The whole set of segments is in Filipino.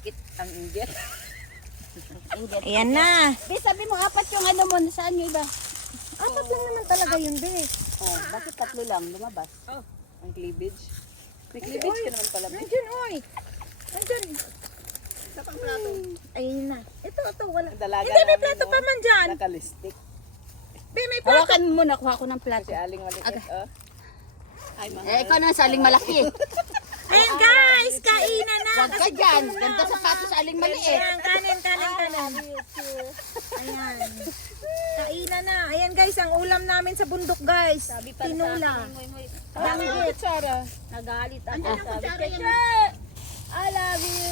Dikit ang inggit. Ayan na. Be, sabi mo, apat yung ano mo. Saan yung iba? Apat lang naman talaga yun, be. Oh, bakit tatlo lang lumabas? Oh, ang cleavage. May cleavage ka naman pala. Be. Nandiyan, oy. Nandiyan. Sa pang plato. Ayun na. Ito, wala. Dalaga Hindi, may namin, plato oh. pa man dyan. Nakalistik. Be, may plato. Hawakan mo muna, kuha ko ng plato. Si Aling maliit, oh. Ay, mga. Ikaw naman sa aling malaki. Ayan, guys. Kainan na. Huwag ka dyan. Ganda sapatos sa aling maliit. Ayan, kanin. Ayan. Kainan na. Ayan, guys. Ang ulam namin sa bundok, guys. Tinula. Ang kutsara. Nagalit ako. Sabi ko, I love you.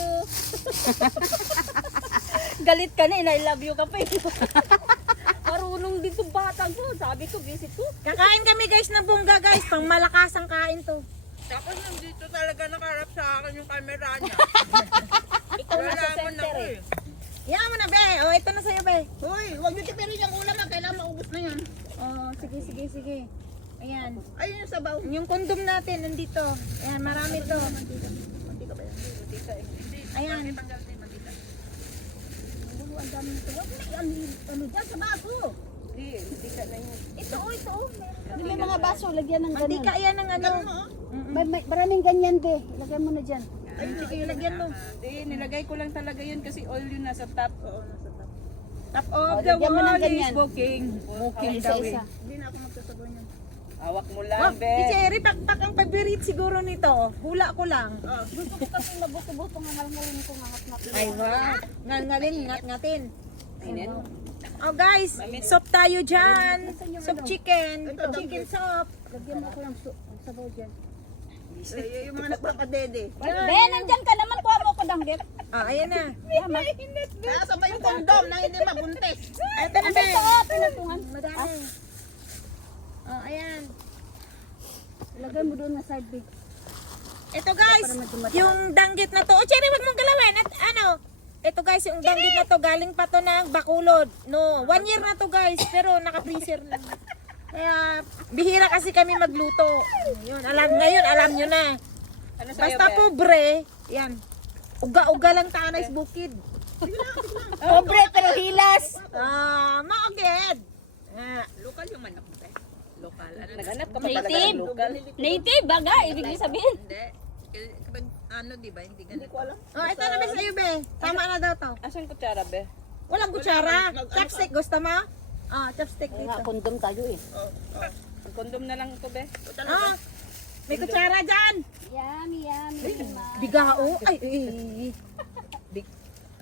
galit ka na, I love you ka pa. Marunong dito batang ko. Sabi ko, visit ko. Kakain kami, guys, ng bungga, guys. Pang malakas ang kain to. Tapos nandito talaga nakarap sa akin yung camera niya. Ikaw na sa Nalaman center ako eh. Yan mo na, be. O, ito na sa'yo, be. Uy, huwag niyo tipirin yung ulam. Kailangan maubos na yan. Oh, sige. Ayan. Ayun yung sabaw. Yung kondom natin, nandito. Ayan, marami to. Ayan. Ang dami nito. Huwag na ano dyan sa baso. Hindi ka na yun. Ito. May mga baso, lagyan ng ganun. Mantika yan ng ano. Maraming ganyan de. Lagyan mo na dyan. Ay, sige, lagyan mo. Hindi, nilagay ko lang talaga yun kasi all yun nasa top. Oo, nasa top. Top of Oh, the lagyan mo ng wall is ganyan. booking. Booking daw eh. Isa-isa. Hindi na ako magsasabaw niyan. Hawak mo Oh, lang, si be. Cherry, pakpak ang pabirit siguro nito. Hula ko lang. Gusto ko kasi nabuto-buto nga ngalngalin ko ngat-ngat. Ay, wow. Ngalngalin, ngat-ngatin. Ayun. Oh, guys, soup tayo dyan. Soup chicken. Chicken soup. Lagyan mo ako ng sabaw dyan. Yung mga nagpapadede. Be, nandyan ka naman. Kuha mo ko danggit. Ah, ayan na. Nasa ba yung kondom na hindi mabuntis? Ito na, be. Pinatungan. Madami. Oh, ayan. Lagay mo doon na side big. Ito guys, yung danggit na to. O, Cherry, wag mong galawin. At ano, ito guys, yung danggit na to, galing pa to ng Bacolod. No, 1 year na to guys, pero naka-freezer lang. Kaya, bihira kasi kami magluto. Yun, ngayon, alam nyo na. Ano sa'yo, Basta be? pobre, yan. Uga-uga lang tanay bukid. Pobre pero hilas. Maagad. Lokal yung manok mo, te. Lokal. Ano? Naghanap ka pa talaga Native. ng local. Native, baga. Ibig sabihin. Hindi. Kapag ano, di ba? Hindi ganito. ko alam. Oh, ito na ba sa'yo, be? Tama na daw to. Asan kutsara, be? Walang kutsara. Chopstick, gusto mo? Chopstick dito. Kondom tayo eh. Ang kondom na lang ito, be. Ah, may kutsara dyan. Yummy. Bigao. Ay.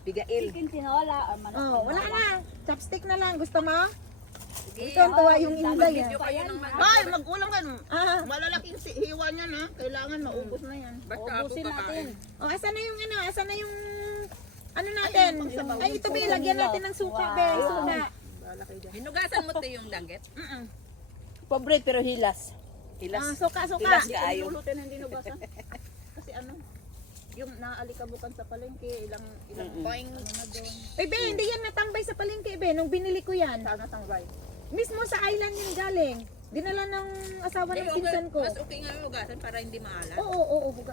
Bigail. Chicken tinola or manok. Oh, wala na. Chopstick na lang. Gusto mo? Ito ang tuwa yung inday. Video kayo ng mga. Ay, mag-ulam ka. Ah. Malalaking hiwa niya na. Kailangan maubos na yan. Basta ako Ubusin natin. kakain. Oh, asan na yung ano? Asan na yung ano natin? Ay, ito ba ilagyan natin ng suka, be. Suka. Hinugasan mo, te, yung danggit. Pobre pero hilas. Hilas. Suka. Hilas ka ayo. Lulutin hindi nugasan. Kasi ano, yung naaalikabukan sa palengke, ilang buying ano na doon. Ay, be, hindi yan natambay sa palengke, be. Nung binili ko yan. Sana sang ride. Mismo sa island yun galing. Dinala ng asawa ng pinsan ko. Mas okay nga yung hugasan para hindi maalat. Oo. Buga.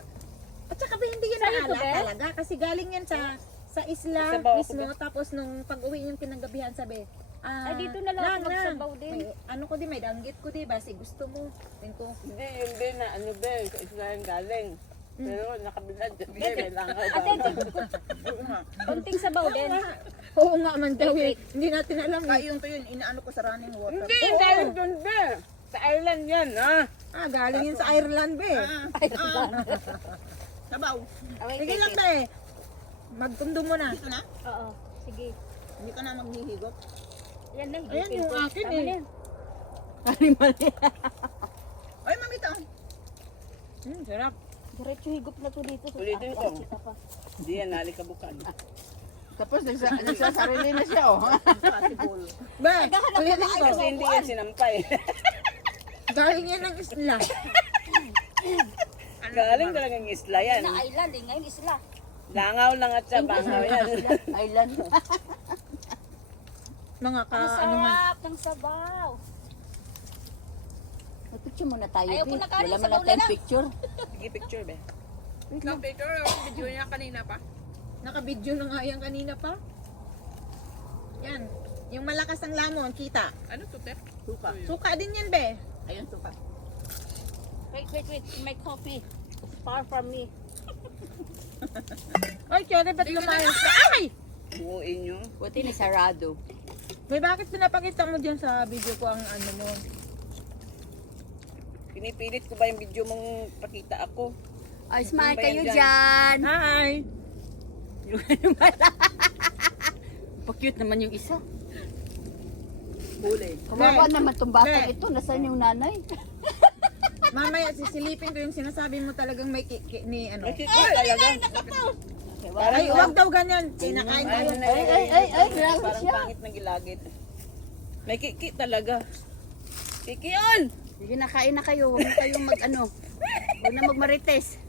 At saka ba hindi yan Sa'yo to, maalat be? talaga? Kasi galing yan sa isla Sabaw ako, mismo. Tapos nung pag-uwi yung kinagabihan sabi, Ay, dito na lang ako magsabaw din. May, ano ko di, may danggit ko di, basi gusto mo. Tingin ko, Hindi, yung be na ano, be. Sa Israel galing. Pero nakabilad. Be, may langaw Ate, konting sabaw din. oo nga man daw eh. Hindi natin alam eh. Yung to yun, inaano ko sa running water. Hindi, galing doon, be. Sa Ireland yan, ha? Galing yun sa Ireland be. Sabaw. Sige lang be. Magkundo mo na. Ito na? Oo, sige. Hindi ka na maghihigot. Yan na, Ayan yung akin tama eh. na yan. Ay, mami ito. Sarap. Diretso higop na to dito. Ulitin ko. Kita pa. Hindi yan, nalikabukan. Tapos nagsasarili na siya, oh. Possible. Be, ulitin ko. Kasi hindi yan sinampay. Galing yan ng isla. Galing talagang isla yan. Na island eh, ngayon isla. Langaw lang at sa bangaw yan. Island. Mga ka, Ang ano nga. sarap ng sabaw. Mag-picture muna tayo, Ayaw ko Bi. na kanin, Wala sabaw man lang na tayong lang. picture. Sige, picture, be. Nang picture, video niya kanina pa. Naka-video na nga yan kanina pa. Yan. Yung malakas ang lamon, kita. Ano to, Tep? Suka. Suka din yan, be. Ayan, suka. Wait. My coffee. It's far from me. Ay, Chore, ba't lumayas ka? Ay! Buuin nyo. Buti ni sarado. May bakit pinapakita mo dyan sa video ko ang ano mo? Pinipilit ko ba yung video mong pakita ako? Ay, smile Ano ba yan kayo dyan? dyan. Hi! Pa-cute naman yung isa. Huli. Kawawa naman tong batang Ne. ito. Nasaan yung nanay? Mamaya sisilipin ko yung sinasabi mo talagang may ni ano. Kasi ko talaga. Ay, wag daw ganyan. Kinakain tayo. Ay, grabe Parang siya. pangit na gilagid. May kiki talaga. Kiki yun! Sige, nakain na kayo. Huwag na kayong mag-ano. Huwag na magmarites.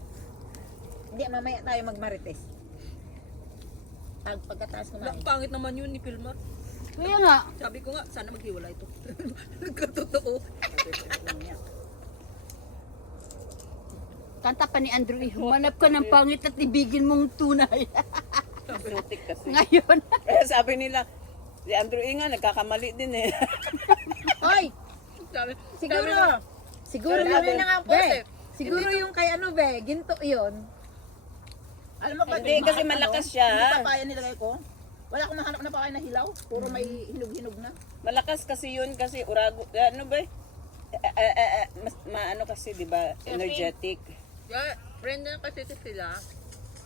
Hindi, mamaya tayo magmarites. Pagkataas kumain. Ang pangit naman yun ni Pilmar. Kaya nga. Sabi ko nga, sana maghiwalay ito. Nagkatotoo. Kanta pa ni Andrew, humanap ka ng pangit at ibigin mong tunay. Sutik kasi. Ngayon. Kaya sabi nila, si Andrew Inga, nagkakamali din eh. Hoy! Sabi, Siguro. Siguro Sabi yun natin, na nga, be. Siguro yung kay ano, be. Ginto yun. Alam mo ba, Hindi, kasi malakas siya. Hindi papaya nilagay ko. Wala akong mahanap na papaya na hilaw. Puro may hinog-hinog na. Malakas kasi yun kasi urago, ano ba mas maano kasi, di ba, energetic. yeah, friend na kasi sila.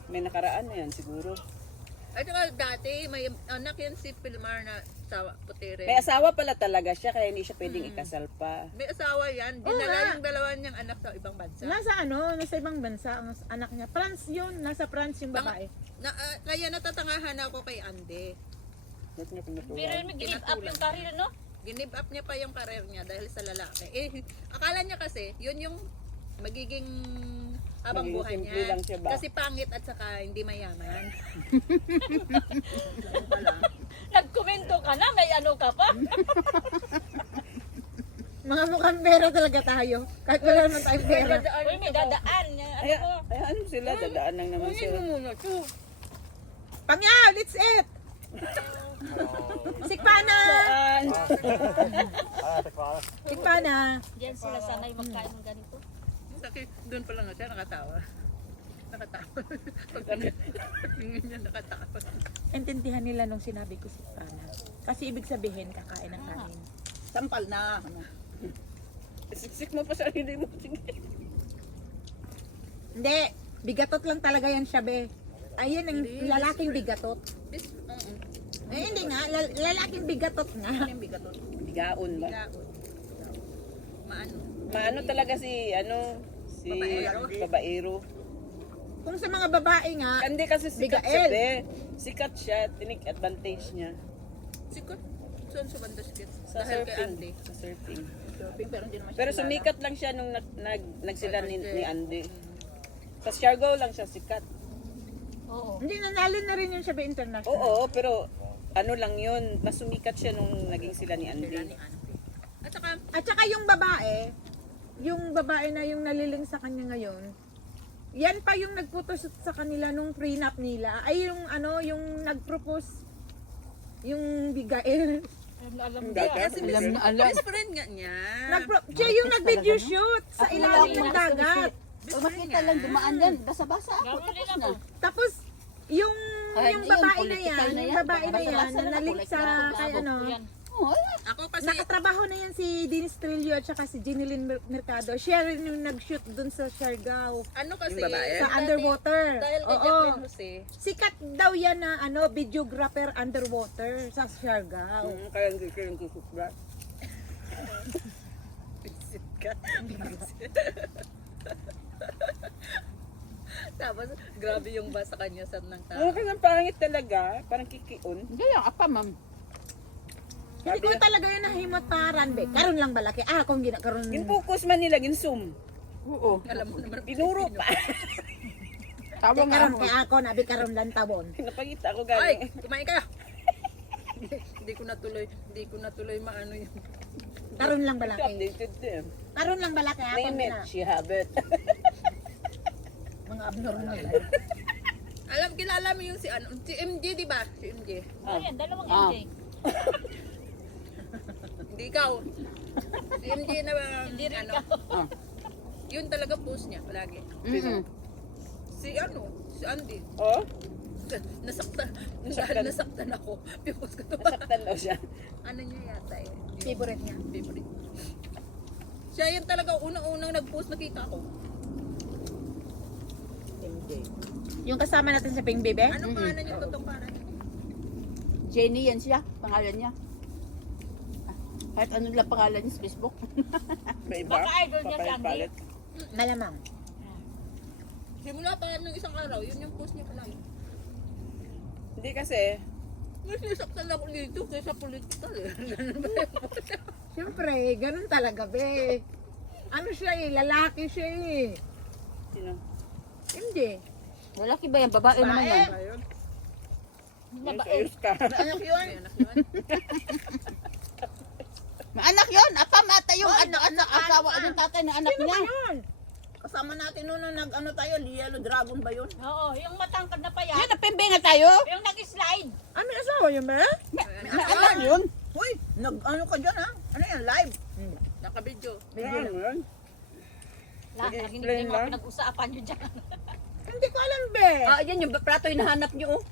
May nakaraan na yan siguro. At saka dati, may anak yan si Pilmar na sa Putere. May asawa pala talaga siya, kaya hindi siya pwedeng ikasal pa. May asawa yan. Oo Dinala nga. yung dalawa niyang anak sa ibang bansa. Nasa ano, nasa ibang bansa ang anak niya. France yun, nasa France yung babae. Kaya natatangahan ako kay Ande. Ba't niya Pero pinutulan? may give up yung career, no? Ginib up niya pa yung karir niya dahil sa lalaki. Akala niya kasi, yun yung magiging habang Magiging buhay simple niya. lang siya ba? Kasi pangit at saka hindi mayaman. Nagkomento ka na, may ano ka pa. Mga mukhang pera talaga tayo. Kahit wala naman tayong pera. Uy, may dadaan. Ano Ay, ko? ano sila, dadaan lang naman sila. Pangyaw, let's eat! Sikpana! Saan? Sikpana! Diyan sila sanay magkain ng ganito. Doon pa lang siya nakatawa. Nakatawa. Pag ano, tingin niya nakatawa. Intindihan nila nung sinabi ko sikpana. Kasi ibig sabihin, kakain ng kanin. Sampal na. Ano. Siksik mo pa sarili mo. Sige. Hindi, bigatot lang talaga yan siya, be. Ayun ang lalaking bigatot. Eh, hindi nga, lalaking bigatot nga. Ano yung bigat to? Bigaon ba? Gaon. Maano? Maano talaga si, si Babaero. babaero. Kung sa mga babae nga, Hindi kasi sikat Bigael. siya, be. Sikat siya, tinik advantage niya. Sikot. Saan sa banda sikot? Sa Dahil kay Ande. surfing. Sa surfing. Shopping, pero hindi naman siya Pero kilala. sumikat lang siya nung nagsila ni Andy. Sa Siargao lang siya sikat. Oo. hindi nanalo na rin yun siya be international. Oo, pero ano lang yun, mas sumikat siya nung naging sila ni Andy. At saka, At saka yung babae na yung naliling sa kanya ngayon, yan pa yung nagphotoshoot sa kanila nung prenup nila. Ay yung yung nag-propose, yung Bigael. Alam kasi Alam na alam. best friend nga niya. Siya yung nag-video shoot sa Ako ilalim wala ng akong dagat. Pag makita lang dumaan yan, basa-basa ako. Gawin Tapos nila na. ko. Tapos, yung Ay, yung yun, babae na political yan, na yung yan. babae na yan, Basta-basta na na nalik sa, political. kay ano, Yan. Oh, Ako kasi, nakatrabaho na yan si Dennis Trillo at saka si Jeneline Mercado. Siya rin yung nag-shoot dun sa Siargao, ano kasi, Yung babae? sa underwater. dahil kay Oo. Jacqueline Jose, Sikat daw yan na videographer underwater sa Siargao. Kaya hindi ko yung kusukla. tapos grabe yung ba sa kanya sa nang Oo, kasi ang pangit talaga. Parang kikiun. hindi lang apa, ma'am. Hindi ko talaga yan nahimot paran, be. Karon lang balaki. Kung ginakaroon. Ginfocus man nila, ginsum. Oo. alam mo naman, Binuro pa. Tawag nga Karon ako. kay ako, nabi karon lang tabon. Napagita ko ay, galing. kumain kayo. Hindi ko natuloy maano yun. Karon lang balaki. Updated din. Karon lang balaki. Ako Name it, na. she have it. Mga abnormal. Alam, kilala mo yung si ano, si MJ, di ba? Si MJ. Ayan, dalawang Ah. MJ. Hindi ikaw. Si MJ na Hindi rin ano, ikaw. Ah. yun talaga post niya palagi. Mm-mm. Si ano, si Andy. Oh, Nasaktan. Nasaktan. Nasaktan ako. Pipost ko to. nasaktan daw siya. Ano niya yata eh. Favorite niya. Favorite. Siya yan talaga unang-unang nag-post nakita ko. MJ. Yung kasama natin sa Ping Bebe. Anong pangalan niya? Totoong pangalan niya? Jenny yan siya, pangalan niya. Ah, kahit ano lang pangalan niya sa Facebook. May iba? Baka idol niya si Andy. Papalit-palit. Malamang. Simula pa ng isang araw, yun yung post niya palagi. Hindi kasi, Nasasaktan ako dito kaysa political eh. Siyempre, ganun talaga, be. Ano siya eh, lalaki siya eh. sino? Hindi. Lalaki ba yan? Babae naman yan. Ba yun? Babae. Ayos ka. Anak yun. May anak yun. May anak yun. Apa mata yung anak, asawa ng tatay ng anak niya. Kasama natin noon nung nag-ano tayo, Yellow Dragon ba yun? Oo, yung matangkad na payat. Yan, napimbingan tayo. Yung nag-slide. Ah, may asawa yun ba? May anak yun. Uy, nag-ano ka dyan ha? Ano yan, live? Naka-video. Ano yun? Lahat, Sige, narinig explain ko yung mga lang. pinag-usapan nyo dyan. Hindi ko alam, be. Ah, yan yung plato yung nahanap niyo. Oh.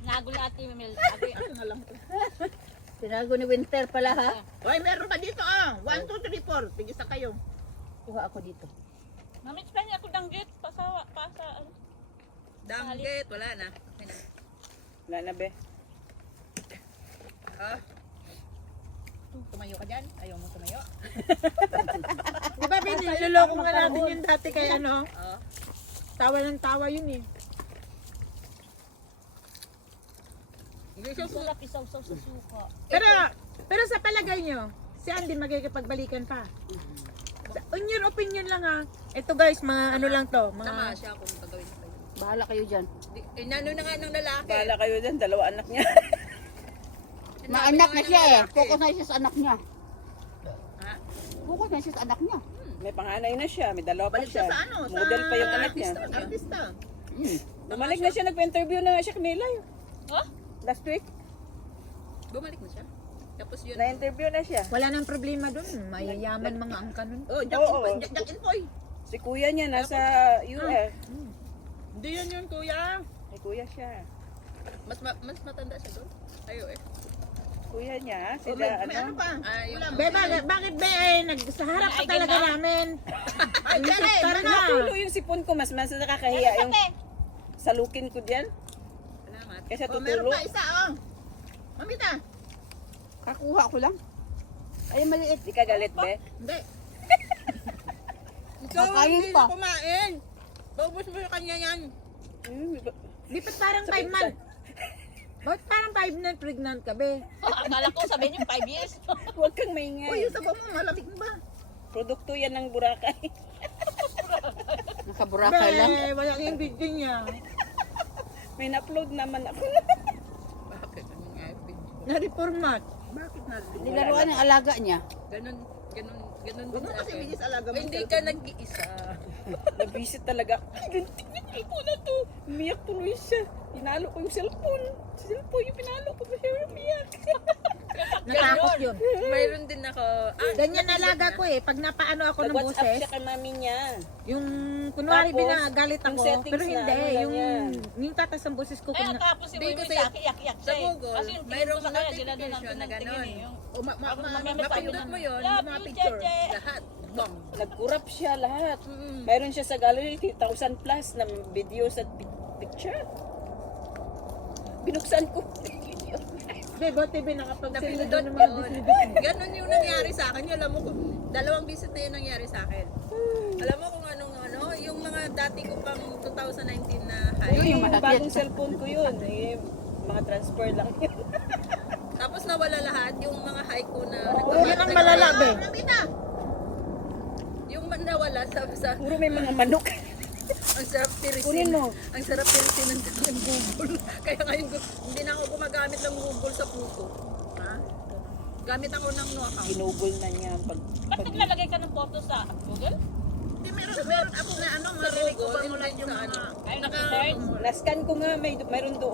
Nagulo ate Mel. Ano na lang. Tinago ni Winter pala ha. Uy, meron pa dito ah. 1, 2, 3, 4. Tigisa kayo. Kuha ako dito. Mamit pa niya ako danggit. Pasawa, pasa. Ano. Danggit, wala na. Wala na, be. Ah, Tumayo ka dyan. Ayaw mo tumayo. Di ba, be, niloloko nga natin yun dati kay ano? ah. Tawa ng tawa yun eh. Hindi siya Sarap isaw-saw sa suka. Pero sa palagay nyo, si Andy magkikapagbalikan pa. On your opinion lang ha. Ito guys, mga ano lang to. Sama Mga siya kung gagawin niya pa yun. Bahala kayo dyan. Inano na nga ng lalaki. Bahala kayo dyan, dalawa anak niya. Maanak na siya eh. Focus na siya sa anak niya. Ha? Focus na siya sa anak niya. May panganay na siya, may dalawa pa Balik siya. siya sa ano? Model pa yung anak niya. Artista. Bumalik na siya, nagpa-interview na siya kanila. Huh? Last week, Bumalik na siya. Tapos yun. na-interview na siya. wala nang problema dun. Mayayaman mga angka nun. Oh, Oo. Jack Infoy. Si kuya niya nasa US. Hindi yun kuya. May kuya siya. Mas matanda siya doon. Ayo eh. Kuya niya, Oh, sila may ano ano. pa? Yung Be, bakit be, sa harap ka Ay, talaga ganda. namin. Ay, Jere, Tara na. Natulo yung sipon ko, mas nakakahiya yung Ate, salukin ko diyan. Salamat. Kaysa Oh, meron tutulo. pa isa oh. Mamita. Kakuha ko lang. Ay, maliit. Di ka galit, be? Hindi. Ikaw Kakain hindi pa. na kumain. Paubos mo yung kanya yan. Di pa parang 5 months. Bakit parang 5 months pregnant ka, be? akala ko sabihin niyo 5 years. Huwag kang Uy, maingay. yung sabaw mo, malamig ba? Produkto yan ng Boracay. Nakaburakay lang. Be, wala yung video niya. May na-upload naman ako. Bakit? Anong FB? Na-reformat. Bakit na? Nilaruan ng alaga niya. Ganun din Huwag mo sa kasi akin. bilis alaga mo. Ay, hindi ka nag-iisa. Nabisit talaga. Tingnan ko na to. Umiyak tuloy siya. Pinalo ko yung cellphone. Cellphone yung pinalo ko. Siya umiyak. Natakot yun. Mayroon din ako. Ganyan alaga ko eh. Pag napaano ako ng Nag-WhatsApp boses, siya kay mami niya. yung kunwari Tapos, binagalit yung ako, settings pero na hindi. ano lang yan. Yung tatas ng boses ko. Eh, Kung tapos si Hindi, Wiwi kasi sa iyak-iyak sa siya eh. Google, Kasi yung tingin mayroong ko sa kanya, sila doon ang notification na pinagtingin ganon. eh. Yung O, mapindot mo yun, Love yung mga you, picture. Jeje. Lahat. Bang. Nag-corrupt siya lahat. Mm. Mayroon siya sa gallery, 1,000 plus na videos at picture. Binuksan ko. Be, buti be nakapag-send na Napindot doon ng mga yun. business. Ganon yung nangyari sa akin. Alam mo, dalawang visit na yung nangyari sa akin. Alam mo kung anong ano, yung mga dati ko pang 2019 na Yun high. yung mahal. bagong cellphone ko yun. Eh, mga transfer lang yun. Tapos nawala lahat yung mga high ko na Yan ang malala, be. Mamita. yung nawala sa Puro may mga manok. ang sarap tirisin. Kunin mo. Ang sarap tirisin ng Google. Kaya ngayon hindi na ako gumagamit ng Google sa puso. Ha? Gamit ako ng no account. Ginugol na niya. Ba't naglalagay ka ng photo sa Google? Hindi, Hindi, meron ako na ano, marinig ko ba mula yung mga... I'm scared. Nascan ko nga, mayroon doon.